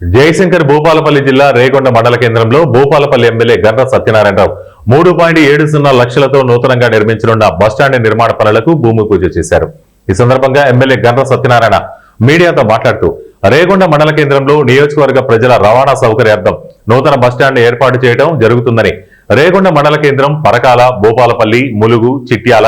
జయశంకర్ భూపాలపల్లి జిల్లా రేగొండ మండల కేంద్రంలో భూపాలపల్లి ఎమ్మెల్యే గండ్ర సత్యనారాయణరావు 3.70 లక్షలతో నూతనంగా నిర్మించనున్న బస్టాండ్ నిర్మాణ పనులకు భూమి పూజ చేశారు. ఈ సందర్భంగా ఎమ్మెల్యే గండ్ర సత్యనారాయణ మీడియాతో మాట్లాడుతూ రేగొండ మండల కేంద్రంలో నియోజకవర్గ ప్రజల రవాణా సౌకర్యార్థం నూతన బస్టాండ్ ఏర్పాటు చేయడం జరుగుతుందని, రేగొండ మండల కేంద్రం పరకాల, భూపాలపల్లి, ములుగు, చిట్యాల,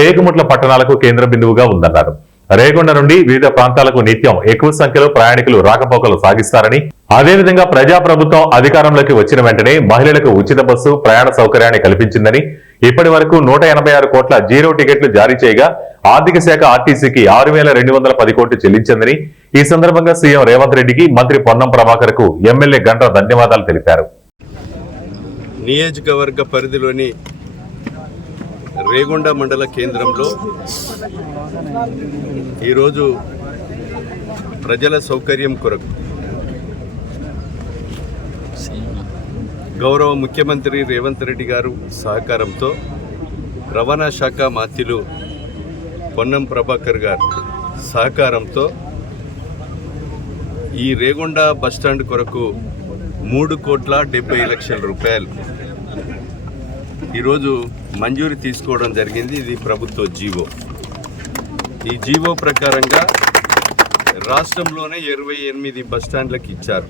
టేకుముట్ల పట్టణాలకు కేంద్ర బిందువుగా ఉందన్నారు. రేగొండ నుండి వివిధ ప్రాంతాలకు నిత్యం ఎక్కువ సంఖ్యలో ప్రయాణికులు రాకపోకలు సాగిస్తారని, అదేవిధంగా ప్రజాప్రభుత్వం అధికారంలోకి వచ్చిన వెంటనే మహిళలకు ఉచిత బస్సు ప్రయాణ సౌకర్యాన్ని కల్పించిందని, ఇప్పటి వరకు 186 కోట్ల జీరో టికెట్లు జారీ చేయగా ఆర్థిక శాఖ ఆర్టీసీకి 6,210 కోట్లు చెల్లించిందని, ఈ సందర్భంగా సీఎం రేవంత్ రెడ్డికి, మంత్రి పొన్నం ప్రభాకర్ కు ఎమ్మెల్యే గండ్ర ధన్యవాదాలు తెలిపారు. నియోజకవర్గ పరిధిలోని రేగొండ మండల కేంద్రంలో ఈరోజు ప్రజల సౌకర్యం కొరకు గౌరవ ముఖ్యమంత్రి రేవంత్ రెడ్డి గారు సహకారంతో రవాణా శాఖ మంత్రులు పొన్నం ప్రభాకర్ గారు సహకారంతో ఈ రేగొండ బస్టాండ్ కొరకు 3,70 రూపాయలు ఈరోజు మంజూరు తీసుకోవడం జరిగింది. ఇది ప్రభుత్వ జీవో. ఈ జీవో ప్రకారంగా రాష్ట్రంలోనే 28 బస్టాండ్లకు ఇచ్చారు.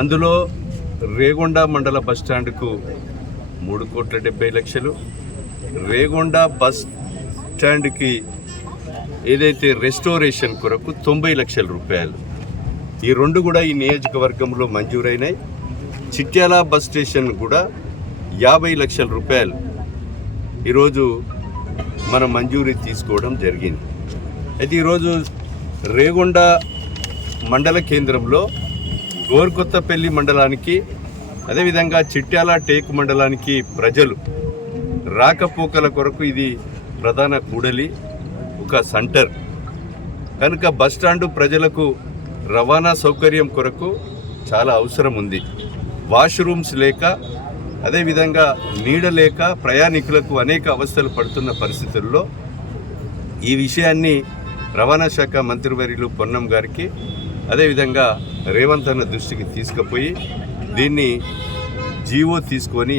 అందులో రేగొండ మండల బస్టాండ్కు 3,70 రేగొండ బస్ స్టాండ్కి ఏదైతే రెస్టోరేషన్ కొరకు 90 లక్షల రూపాయలు. ఈ రెండు కూడా ఈ నియోజకవర్గంలో మంజూరైనాయి. చిట్యాల బస్ స్టేషన్ కూడా 50 లక్షల రూపాయలు ఈరోజు మనం మంజూరీ తీసుకోవడం జరిగింది. అయితే ఈరోజు రేగొండ మండల కేంద్రంలో గోర్కొత్తపల్లి మండలానికి, అదేవిధంగా చిట్యాల టేకు మండలానికి ప్రజలు రాకపోకల కొరకు ఇది ప్రధాన కూడలి, ఒక సెంటర్ కనుక బస్టాండు ప్రజలకు రవాణా సౌకర్యం కొరకు చాలా అవసరం ఉంది. వాష్రూమ్స్ లేక, అదేవిధంగా నీడ లేక ప్రయాణికులకు అనేక అవస్థలు పడుతున్న పరిస్థితుల్లో ఈ విషయాన్ని రవాణా శాఖ మంత్రివర్యులు పొన్నం గారికి, అదేవిధంగా రేవంత్ అన్న దృష్టికి తీసుకుపోయి దీన్ని జీవో తీసుకొని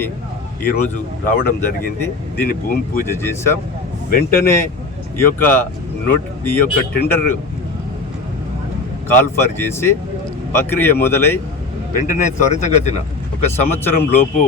ఈరోజు రావడం జరిగింది. దీన్ని భూమి పూజ చేశాం. వెంటనే ఈ యొక్క టెండర్ కాల్ఫర్ చేసి ప్రక్రియ మొదలై వెంటనే త్వరితగతిన 1 సంవత్సరం లోపు